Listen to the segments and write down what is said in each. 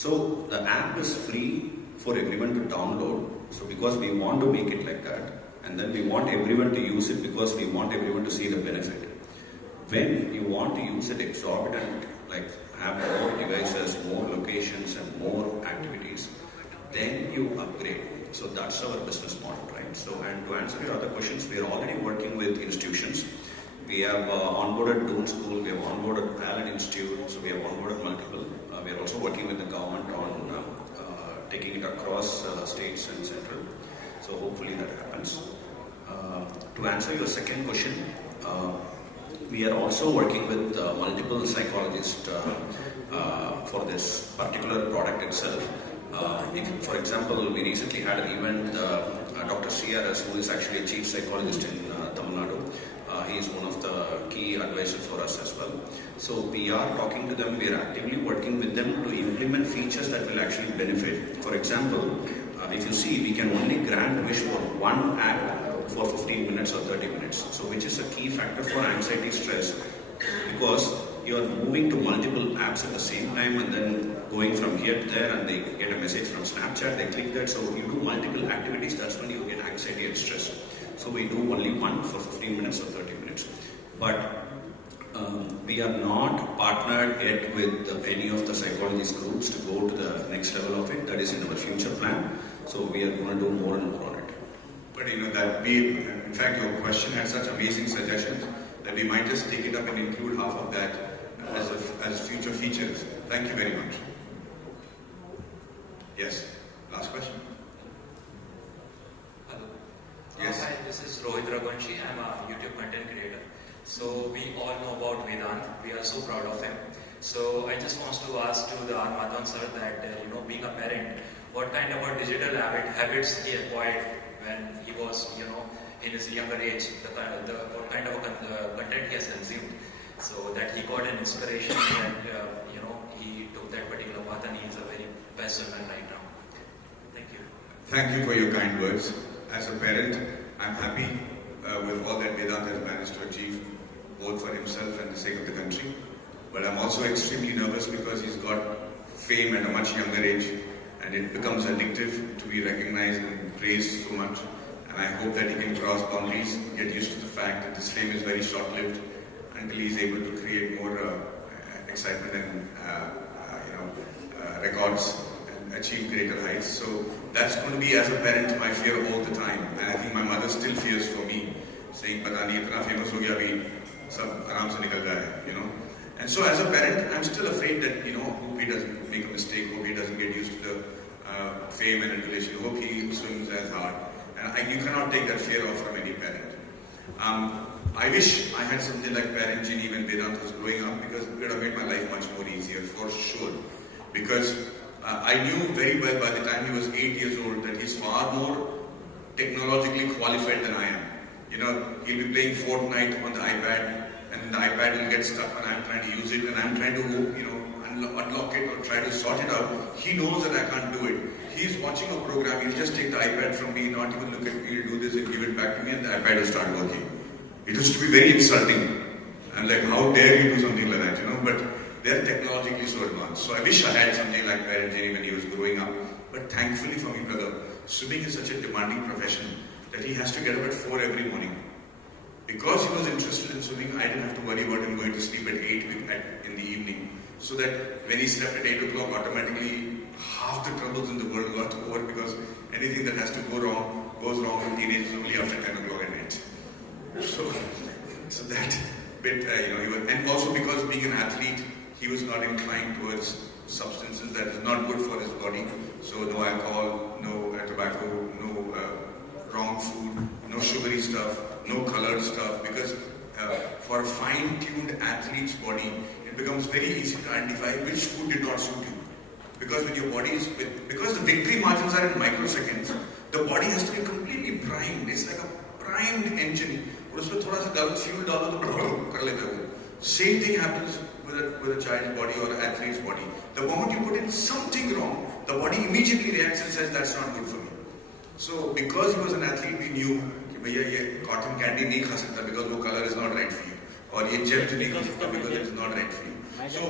So the app is free for everyone to download. So because we want to make it like that, and then we want everyone to use it because we want everyone to see the benefit. When you want to use it exorbitant, like have more devices, more locations and more activities, then you upgrade. So that's our business model, right? So, and to answer your other questions, we are already working with institutions. We have onboarded Doon School, we have onboarded Allen Institute, so we have onboarded multiple. We are also working with the government on taking it across states and central. So hopefully that happens. To answer your second question, we are also working with multiple psychologists for this particular product itself. For example, we recently had an event, Dr. CRS, who is actually a chief psychologist in Tamil Nadu. He is one of the key advisors for us as well. So we are talking to them, we are actively working with them to implement features that will actually benefit. For example, if you see, we can only grant wish for one app for 15 minutes or 30 minutes. So which is a key factor for anxiety, stress, because you are moving to multiple apps at the same time and then going from here to there, and they get a message from Snapchat, they click that. So you do multiple activities, that's when you get anxiety and stress. So we do only one for 15 minutes or 30 minutes. But we are not partnered yet with any of the psychologist groups to go to the next level of it. That is in our future plan. So we are going to do more and more on it. But you know that we, in fact, your question had such amazing suggestions that we might just take it up and include half of that as future features. Thank you very much. Yes, last question. Hello. Yes. Hi, this is Rohit Raghuvanshi. I'm a YouTube content creator. So we all know about Vedant. We are so proud of him. So I just want to ask to the R Madhavan sir that being a parent, what kind of a digital habits he acquired when he was in his younger age, what kind of content he has consumed, so that he got an inspiration that he took that particular path and he is a very best learner right now. Thank you. Thank you for your kind words. As a parent, I'm happy with all that Vedant has managed to achieve, both for himself and the sake of the country. But I'm also extremely nervous because he's got fame at a much younger age, and it becomes addictive to be recognized and praised so much. And I hope that he can cross boundaries, get used to the fact that his fame is very short-lived until he's able to create more excitement and records and achieve greater heights. So that's going to be, as a parent, my fear all the time. And I think my mother still fears for me, saying, "Pata nahi itna famous ho gaya abhi, sab aaram se nikal gaya hai," And so as a parent, I'm still afraid that, hope he doesn't make a mistake, hope he doesn't get used to the fame and adulation, hope he swims as hard. And you cannot take that fear off from any parent. I wish I had something like parent Geenee when Vedant was growing up, because it would have made my life much more easier, for sure. Because I knew very well by the time he was 8 years old that he's far more technologically qualified than I am. He'll be playing Fortnite on the iPad, and the iPad will get stuck when I'm trying to use it, and I'm trying to, unlock it or try to sort it out. He knows that I can't do it. He's watching a program, he'll just take the iPad from me, not even look at me, he'll do this and give it back to me, and the iPad will start working. It used to be very insulting. And like, how dare you do something like that, But they're technologically so advanced. So I wish I had something like parent Geenee when he was growing up. But thankfully for me, brother, swimming is such a demanding profession that he has to get up at 4 every morning. Because he was interested in swimming, I didn't have to worry about him going to sleep at 8 in the evening. So that when he slept at 8 o'clock, automatically half the troubles in the world got over, because anything that has to go wrong goes wrong in teenagers only after 10 o'clock at night. So that bit, and also because being an athlete, he was not inclined towards substances that is not good for his body. So no alcohol, no tobacco, no wrong food, no sugary stuff, no colored stuff, because for a fine-tuned athlete's body, it becomes very easy to identify which food did not suit you. Because when your body is, because the victory margins are in microseconds, the body has to be completely primed. It's like a primed engine. उसमें थोड़ा सा गलत fuel डालो तो कर लेता है वो. Same thing happens with a child's body or an athlete's body. The moment you put in something wrong, the body immediately reacts and says, "That's not good for me." So because he was an athlete, we knew कि भैया ये cotton candy नहीं खा सकता because वो color is not right for you, और ये gel नहीं खा सकता because it is not right for you. So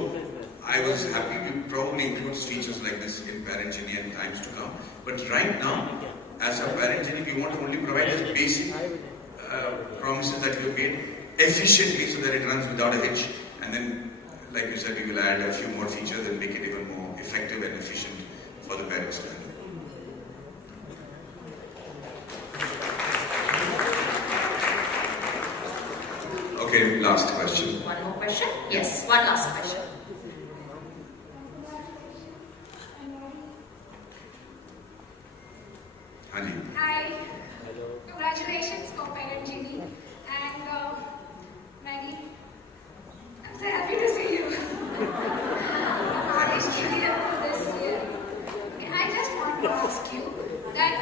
I was happy to probably include features like this in Parent Genie in times to come. But right now, as a Parent Genie, we want to only provide us basic promises that we have made efficiently so that it runs without a hitch. And then, like you said, we will add a few more features and make it even more effective and efficient for the parents to handle. Okay, last question. One more question? Yes, one last question. Hanji. Hi. Congratulations for Parent Genie. And Maggie, I'm so happy to see you. It's really up this year. Okay, I just want to ask you that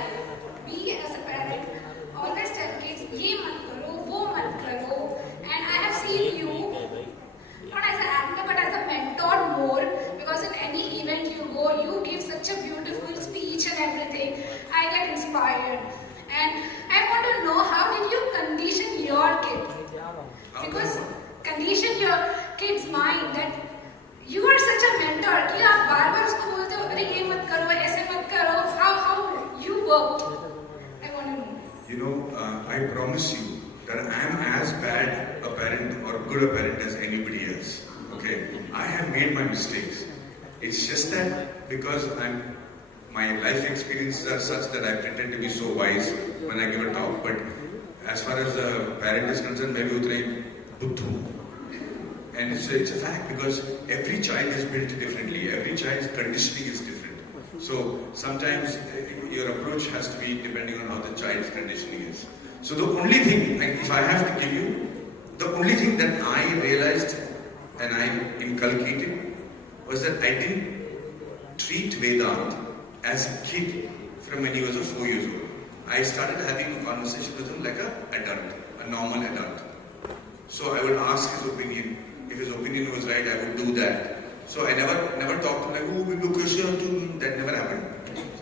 we as a parent always tell kids, ye mat karo, wo mat karo. And I have seen you, not as an actor but as a mentor more, because in any event you go, you give such a beautiful speech and everything. I get inspired. And I want to know, how did you condition your kid? Because condition your kid's mind that you are such a mentor कि आप बार-बार उसको बोलते हो अरे ये मत करो ऐसे मत करो. How you work? I want to know. You know, I promise you that I am as bad a parent or good a parent as anybody else. Okay, I have made my mistakes. It's just that because my life experiences are such that I pretend to be so wise when I give a talk. But as far as the parent is concerned, maybe utne buddhu. And it's a fact because every child is built differently. Every child's conditioning is different. So sometimes your approach has to be depending on how the child's conditioning is. So the only thing, if I have to give you, the only thing that I realized and I inculcated was that I didn't treat Vedant as a kid from when he was 4 years old. I started having a conversation with him like an adult, a normal adult. So I would ask his opinion. If his opinion was right, I would do that. So I never talked to him like, oh, that never happened.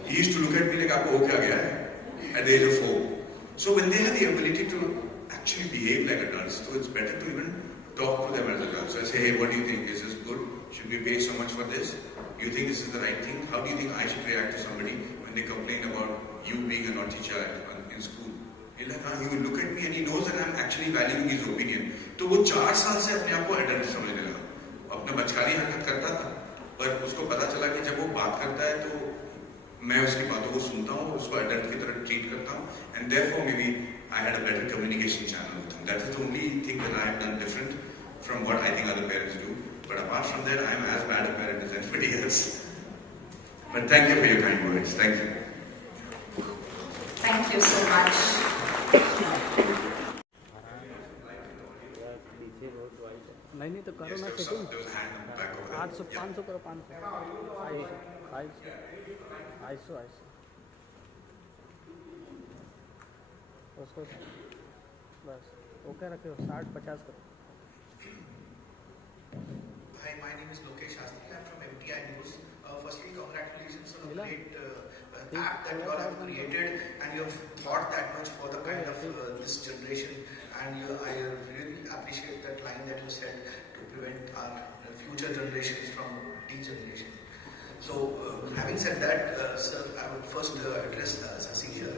He used to look at me like, aapko ho kya gaya hai? At the age of 4. So when they have the ability to actually behave like adults, so it's better to even talk to them as adults. So I say, hey, what do you think? Is this good? Should we pay so much for this? Do you think this is the right thing? How do you think I should react to somebody when they complain about you being a naughty child in school? He's like, he will look at me and he knows that I'm actually valuing his opinion. तो वो 4 साल से अपने आप को adult समझने लगा. अपना बचकानी हरकत करता था, पर उसको पता चला कि जब वो बात करता है तो मैं उसकी बातों को सुनता हूँ और उसको adult की तरह treat करता हूँ. And therefore maybe I had a better communication channel with him. That is the only thing that I have done different from what I think other parents do. But apart from that, I am as bad a parent as anybody else. But thank you for your kind words. Thank you. Thank you so much. नहीं तो करो ना second 800 500 करो 500 500 उसको बस okay रखो 60 50 करो. Hi, my name is Lokesh Shastri. I'm from MTI News. Firstly, congratulations on a great app that you all have created, and you have thought that much for the kind of this generation. And I really appreciate that line that you said to prevent our future generations from degeneration. So, having said that, sir, I would first address Sasi here.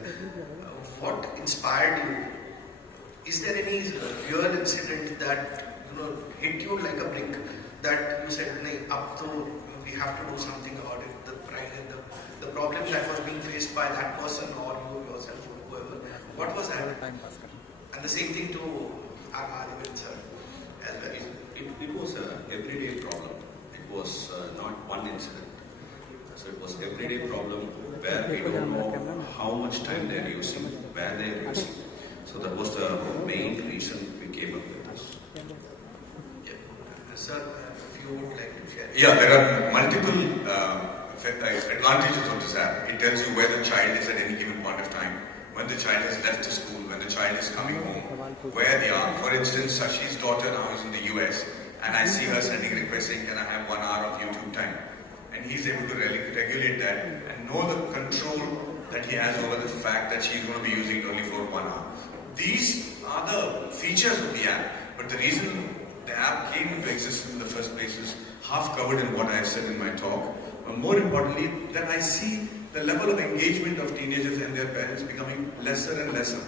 What inspired you? Is there any real incident that hit you like a brick? That you said, "Nahi, ab to we have to do something about it." The problem that was being faced by that person or you yourself or whoever. What was that? And the same thing to R Madhavan sir as well. It was an everyday problem. It was not one incident. So it was everyday problem where we don't know how much time they are using, where they are using. So that was the main reason we came up with this. Yeah. Sir, if you would like to share. Yeah, there are multiple advantages of this app. It tells you where the child is at any given point of time, when the child has left the school, when the child is coming home, where they are. For instance, Sashi's daughter now is in the US, and I see her sending requests saying, "Can I have 1 hour of YouTube time?" And he's able to regulate that and know the control that he has over the fact that she's going to be using it only for 1 hour. These are the features of the app, but the reason the app came into existence in the first place is half covered in what I said in my talk. More importantly, that I see the level of engagement of teenagers and their parents becoming lesser and lesser.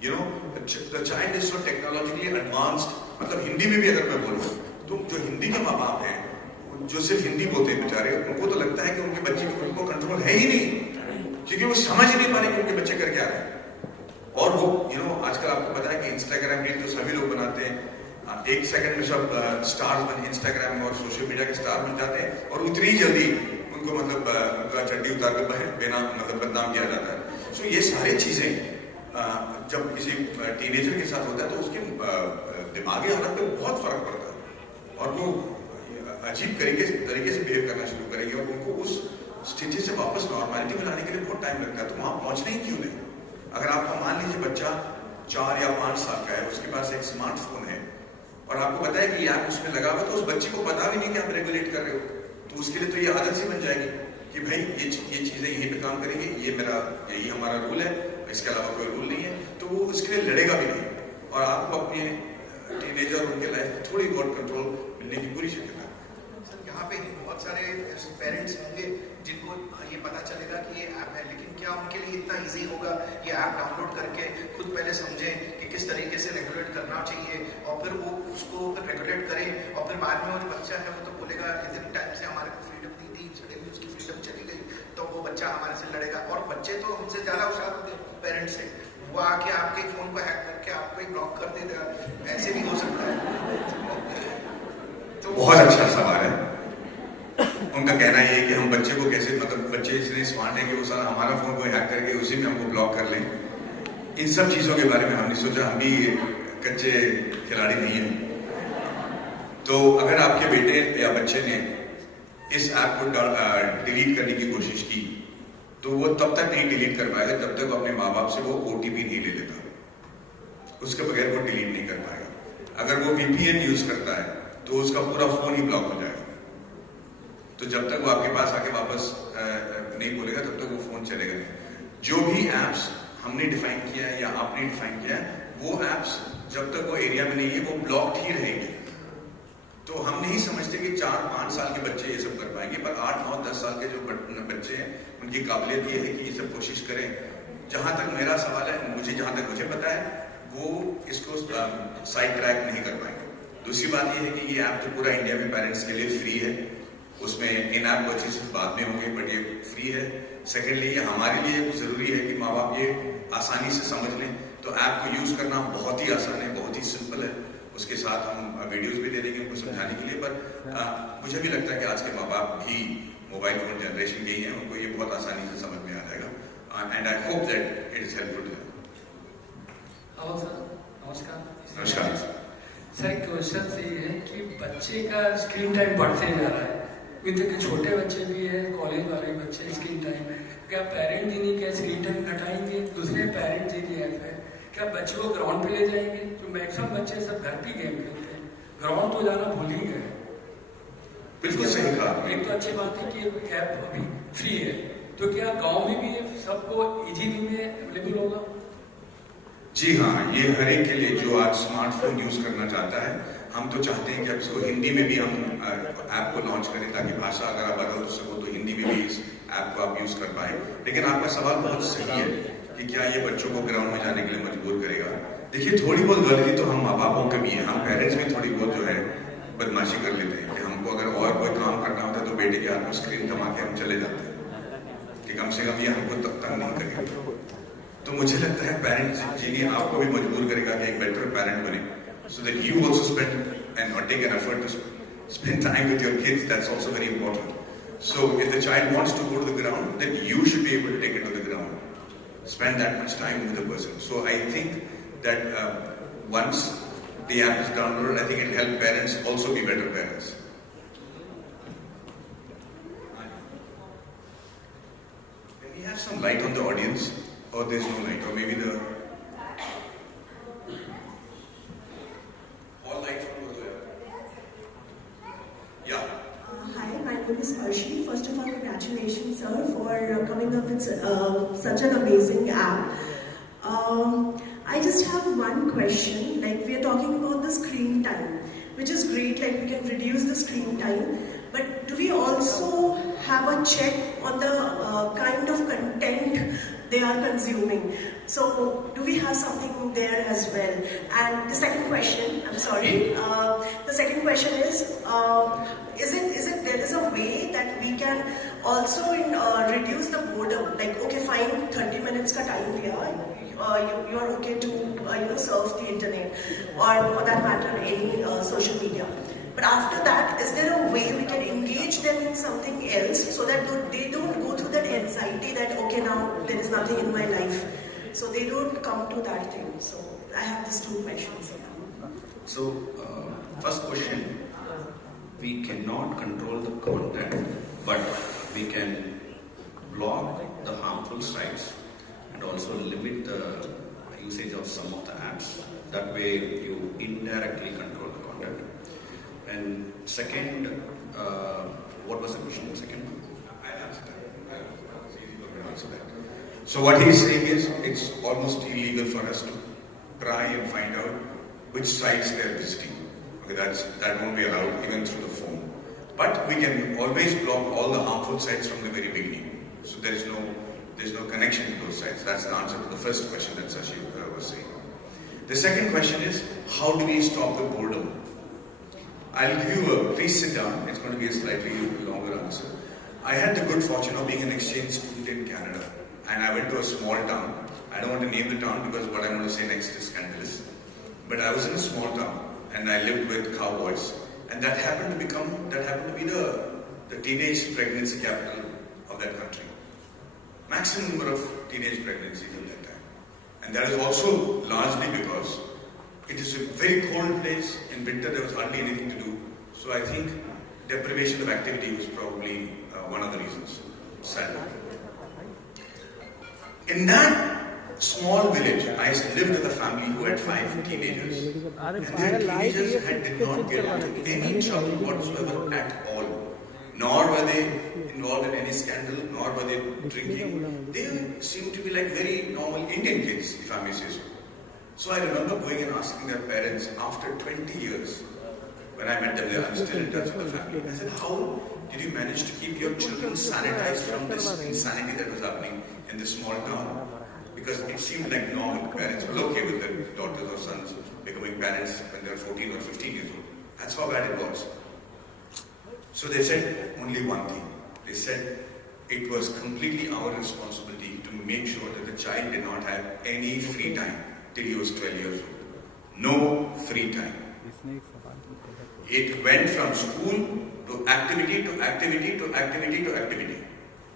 You know, the child is so technologically advanced. मतलब हिंदी में भी अगर मैं बोलूँ, तो जो हिंदी के माँ बाप हैं, जो सिर्फ हिंदी बोलते हैं बेचारे, उनको तो लगता है कि उनके बच्चे के उनको कंट्रोल है ही नहीं, क्योंकि वो समझ ही नहीं पा रहे कि उनके बच्चे कर क्या रहे हैं. और वो आजकल आपको पता है कि इंस्टाग्राम रील तो सभी लोग बनाते हैं, 1 सेकंड में सब स्टार्स बन इंस्टाग्राम और सोशल मीडिया के स्टार बन जाते हैं, और उतनी ही जल्दी उनको उनका चड्डी उतार कर बिना बदनाम किया जाता है. सो ये सारी चीजें जब किसी टीनेजर के साथ होता है तो उसके दिमागी हालत पे बहुत फर्क पड़ता है, और वो अजीब तरीके से बिहेव करना शुरू करेंगे, और उनको उस स्थिति से वापस नॉर्मलिटी में लाने के लिए बहुत टाइम लगता है. तो वहां पहुंचना ही क्यों नहीं? अगर आपका मान लीजिए बच्चा 4 या 5 साल का है, उसके पास एक स्मार्टफोन है, और आपको पता है कि ये ऐप उसमें लगा हुआ, तो उस बच्चे को पता भी नहीं कि आप रेगुलेट कर रहे हो, तो उसके लिए तो ये आदत सी बन जाएगी कि भाई ये चीजें यहीं पे काम करेंगी, यही हमारा रूल है, इसके अलावा कोई रूल नहीं है. तो वो उसके लिए लड़ेगा भी नहीं, और आपको अपने टीनेजर उनके लाइफ थोड़ी बहुत कंट्रोल मिलने की पूरी शक्यता है. सर यहाँ पे बहुत सारे पेरेंट्स होंगे जिनको ये पता चलेगा कि ये ऐप है, लेकिन क्या उनके लिए इतना इजी होगा ये ऐप डाउनलोड करके खुद पहले समझें कि किस तरीके से रेगुलेट करना चाहिए, और फिर वो उसको रेगुलेट करें, और फिर बाद में वो जो बच्चा है वो तो बोलेगा इतनी टाइम से हमारे को फ्रीडम दी थी, सडनली उसकी फ्रीडम चली गई, तो वो बच्चा हमारे से लड़ेगा. और बच्चे तो हमसे ज्यादा होशियार होते हैं पेरेंट्स से, वो आके आपके फोन को हैक करके आपको ही ब्लॉक कर देगा. ऐसे भी हो सकता है. तो बहुत अच्छा सवाल है. उनका कहना ये है कि हम बच्चे को कैसे, बच्चे इतने स्मार्ट हैं कि वो सारा हमारा फोन को हैक करके उसी में हमको ब्लॉक कर लें. इन सब चीजों के बारे में हमने सोचा, हम भी कच्चे खिलाड़ी नहीं हैं. तो अगर आपके बेटे या बच्चे ने इस ऐप को डिलीट करने की कोशिश की, तो वो तब तक नहीं डिलीट कर पाएगा जब तक वो अपने माँ बाप से वो OTP नहीं ले लेता. उसके बगैर वो डिलीट नहीं कर पाएगा. अगर वो VPN यूज करता है तो उसका पूरा फोन ही ब्लॉक हो जाएगा. तो जब तक वो आपके पास आके वापस नहीं बोलेगा तब तक वो फोन चलेगा नहीं. जो भी एप्स हमने डिफाइन किया है या आपने डिफाइन किया है, वो एप्स जब तक वो एरिया में नहीं है वो ब्लॉक्ड ही रहेंगे. तो हम नहीं समझते कि 4-5 साल के बच्चे ये सब कर पाएंगे, पर 8-9-10 साल के जो बच्चे हैं उनकी काबिलियत ये है कि ये सब कोशिश करें. जहां तक मेरा सवाल है, जहां तक मुझे पता है, वो इसको साइड ट्रैक नहीं कर पाएंगे. दूसरी बात ये है कि ये ऐप तो पूरा इंडिया में पेरेंट्स के लिए फ्री है, उसमें इन ऐप परचेसेस बाद में होंगे, बट ये फ्री है. सेकेंडली ये हमारे लिए जरूरी है कि माँ बाप ये आसानी से समझ लें. तो ऐप को यूज करना बहुत ही आसान है, बहुत ही सिंपल है. उसके साथ हम वीडियोस भी दे देंगे उनको समझाने के लिए. पर मुझे भी लगता है कि आज के माँ बाप भी मोबाइल फोन जनरेशन के ही हैं, उनको ये बहुत आसानी से समझ में आ जाएगा. And I hope that it is helpful to them. नमस्कार. नमस्कार सर, क्वेश्चन ये है कि बच्चे का स्क्रीन टाइम बढ़ते जा रहा है, क्योंकि छोटे बच्चे भी हैं, कॉलेज वाले बच्चे, स्क्रीन टाइम है. क्या पेरेंट ही नहीं क्या स्क्रीन टाइम घटाएंगे? दूसरे पेरेंट्स ही नहीं ऐप है, क्या बच्चे को ग्राउंड पे ले जाएंगे? तो मैक्सिमम बच्चे सब घर पे गेम खेलते हैं, ग्राउंड तो जाना भूल ही गए. बिल्कुल सही कहा. एक तो अच्छी बात है कि ऐप अभी फ्री है, तो क्या गांव में भी सबको इजीली में अवेलेबल होगा? जी हाँ, ये हर एक के लिए जो आज स्मार्टफोन यूज करना चाहता है. हम तो चाहते हैं कि अब इसको हिंदी में भी हम ऐप को लॉन्च करें, ताकि भाषा अगर आप बदल सको तो हिंदी में भी इस ऐप को आप यूज कर पाए. लेकिन आपका सवाल बहुत सही है कि क्या ये बच्चों को ग्राउंड में जाने के लिए मजबूर करेगा. देखिए, थोड़ी बहुत गलती तो हम माँ बापों की भी है. हम पेरेंट्स भी थोड़ी बहुत जो है बदमाशी कर लेते हैं कि हमको अगर और कोई काम करना होता है तो बेटे के हाथ में स्क्रीन थमा के हम चले जाते हैं कि कम से कम ये हमको तब तक नहीं करेगा. तो मुझे लगता है पेरेंट्स जीनी आपको भी मजबूर करेगा कि एक बेटर पेरेंट बने, so that you also spend and or take an effort to spend time with your kids. That's also very important. So if the child wants to go to the ground, then you should be able to take it to the ground, spend that much time with the person. So I think that once the app is downloaded, I think it will help parents also be better parents. Can we have some light on the audience? Or there's no light, or maybe the all lights will go there. Yeah. Hi, my name is Arshi. First of all, congratulations, sir, for coming up with such an amazing app. I just have one question. Like, we are talking about the screen time. which is great, like we can reduce the screen time. But do we also have a check on the kind of content they are consuming? So do we have something there as well? And the second question, I'm sorry, the second question is there is a way that we can also reduce the boredom? Like, okay, fine, 30 minutes ka time liya, you are okay to surf the internet, or for that matter any social media. But after that, is there a way we can engage them in something else so that they don't go through that anxiety that, okay, now there is nothing in my life. So they don't come to that thing. So I have these two questions. So, first question, we cannot control the content, but we can block the harmful sites and also limit the usage of some of the apps. That way you indirectly control the content. And second, what was the question? Second one? I'll answer that. It's easy for me to answer that. So what he's saying is, it's almost illegal for us to try and find out which sites they're visiting. Okay, that won't be allowed even through the phone. But we can always block all the harmful sites from the very beginning. So there's no connection to those sites. That's the answer to the first question that Sashi was saying. The second question is, how do we stop the boredom? I'll give you please sit down. It's going to be a slightly longer answer. I had the good fortune of being an exchange student in Canada, and I went to a small town. I don't want to name the town because what I'm going to say next is scandalous. But I was in a small town, and I lived with cowboys, and that happened to be the teenage pregnancy capital of that country. Maximum number of teenage pregnancies at that time, and that is also largely because it is a very cold place. In winter, there was hardly anything to do. So I think deprivation of activity was probably one of the reasons, sadly. In that small village, I lived with a family who had 5 teenagers. And their teenagers did not get into any trouble whatsoever at all. Nor were they involved in any scandal, nor were they drinking. They seemed to be like very normal Indian kids, if I may say so. So I remember going and asking their parents after 20 years, when I met them, they are still in touch with the family. I said, how did you manage to keep your children sanitized from this insanity that was happening in this small town? Because it seemed like normal. Parents were okay with their daughters or sons becoming parents when they were 14 or 15 years old. That's how bad it was. So they said only one thing. They said it was completely our responsibility to make sure that the child did not have any free time till he was 12 years old. No free time. It went from school to activity to activity to activity to activity.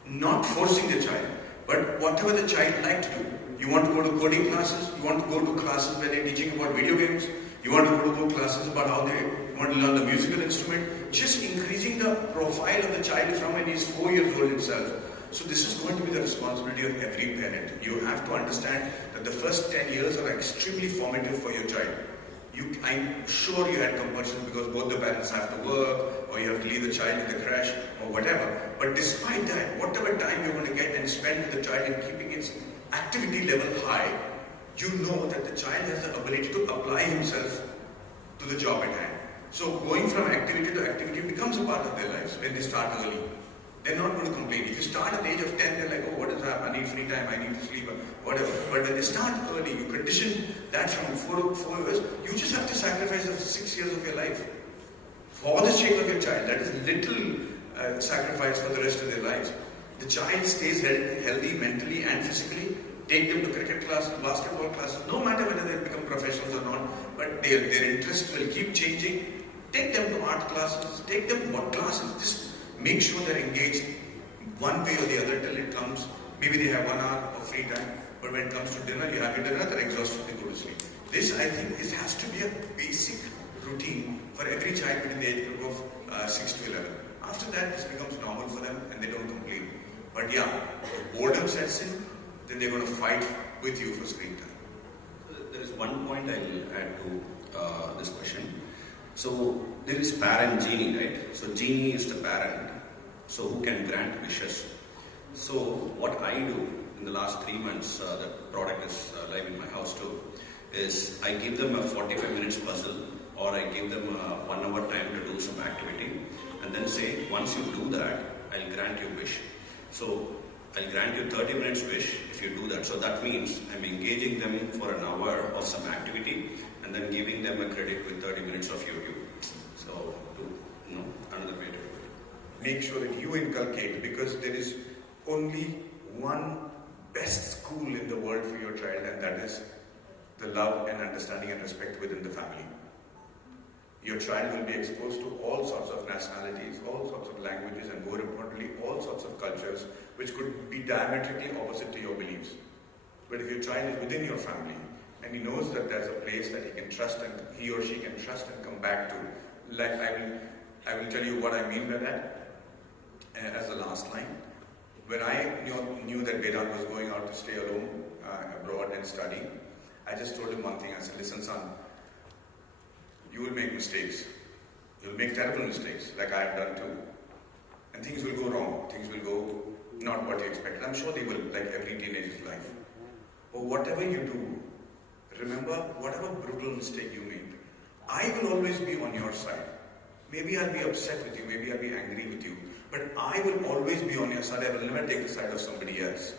Not forcing the child, but whatever the child liked to do. You want to go to coding classes, you want to go to classes where they're teaching about video games, you want to go to classes about how they want to learn the musical instrument, just increasing the profile of the child from when he's 4 years old himself. So this is going to be the responsibility of every parent. You have to understand that the first 10 years are extremely formative for your child. I'm sure you had compulsions because both the parents have to work, or you have to leave the child in the crash, or whatever. But despite that, whatever time you're going to get and spend with the child in keeping its activity level high, you know that the child has the ability to apply himself to the job at hand. So going from activity to activity becomes a part of their lives when they start early. They're not going to complain. If you start at the age of 10, they're like, oh, what is that? I need free time, I need to sleep, whatever. But when they start early, you condition that from 4 years, you just have to sacrifice the 6 years of your life for the sake of your child. That is little sacrifice for the rest of their lives. The child stays healthy mentally and physically. Take them to cricket classes, basketball classes, no matter whether they become professionals or not, but their interests will keep changing. Take them to art classes, take them to what classes, just make sure they're engaged one way or the other till it comes. Maybe they have 1 hour of free time, but when it comes to dinner, you have your dinner, they're exhausted, they go to sleep. This, I think, has to be a basic routine for every child within the age group of 6 to 11. After that, this becomes normal for them and they don't complain. But yeah, if boredom sets in, then they're going to fight with you for screen time. There is one point I will add to this question. So there is parent Geenee, right? So Geenee is the parent, so who can grant wishes. So what I do in the last 3 months, the product is live in my house too, is I give them a 45 minutes puzzle or I give them 1 hour time to do some activity, and then say, once you do that, I'll grant you wish. So I'll grant you 30 minutes wish if you do that. So that means I'm engaging them for an hour of some activity and then giving them a credit with 30 minutes of YouTube. So, another way to do it. Make sure that you inculcate, because there is only one best school in the world for your child, and that is the love and understanding and respect within the family. Your child will be exposed to all sorts of nationalities, all sorts of languages, and more importantly, all sorts of cultures which could be diametrically opposite to your beliefs. But if your child is within your family and he knows that there's a place that he can trust and he or she can trust and come back to, like I will tell you what I mean by that as the last line. When I knew that Vedant was going out to stay alone abroad and study, I just told him one thing. I said, listen son, you will make mistakes. You'll make terrible mistakes, like I have done too. And things will go wrong. Things will go not what you expected. I'm sure they will, like every teenager's life. But whatever you do, remember, whatever brutal mistake you made, I will always be on your side. Maybe I'll be upset with you, maybe I'll be angry with you, but I will always be on your side. I will never take the side of somebody else.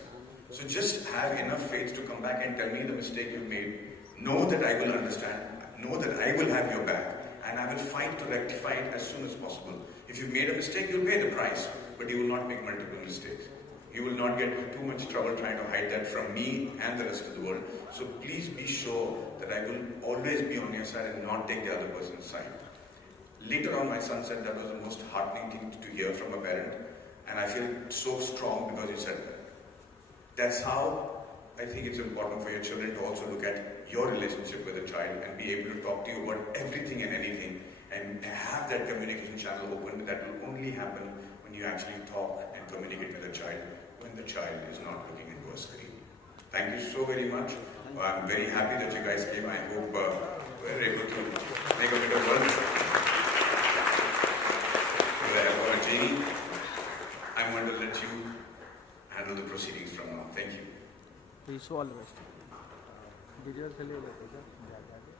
So just have enough faith to come back and tell me the mistake you made. Know that I will understand. Know that I will have your back, and I will fight to rectify it as soon as possible. If you've made a mistake, you'll pay the price, but you will not make multiple mistakes. You will not get too much trouble trying to hide that from me and the rest of the world. So please be sure that I will always be on your side and not take the other person's side. Later on, my son said that was the most heartening thing to hear from a parent, and I feel so strong because he said that. That's how I think it's important for your children to also look at your relationship with a child and be able to talk to you about everything and anything, and have that communication channel open. That will only happen when you actually talk and communicate with a child, when the child is not looking into a screen. Thank you so very much. I'm very happy that you guys came. I hope we're able to make a bit of lunch. Geenee, I'm going to let you handle the proceedings from now. Thank you. Wish you all the best. Videos के लिए लेते हैं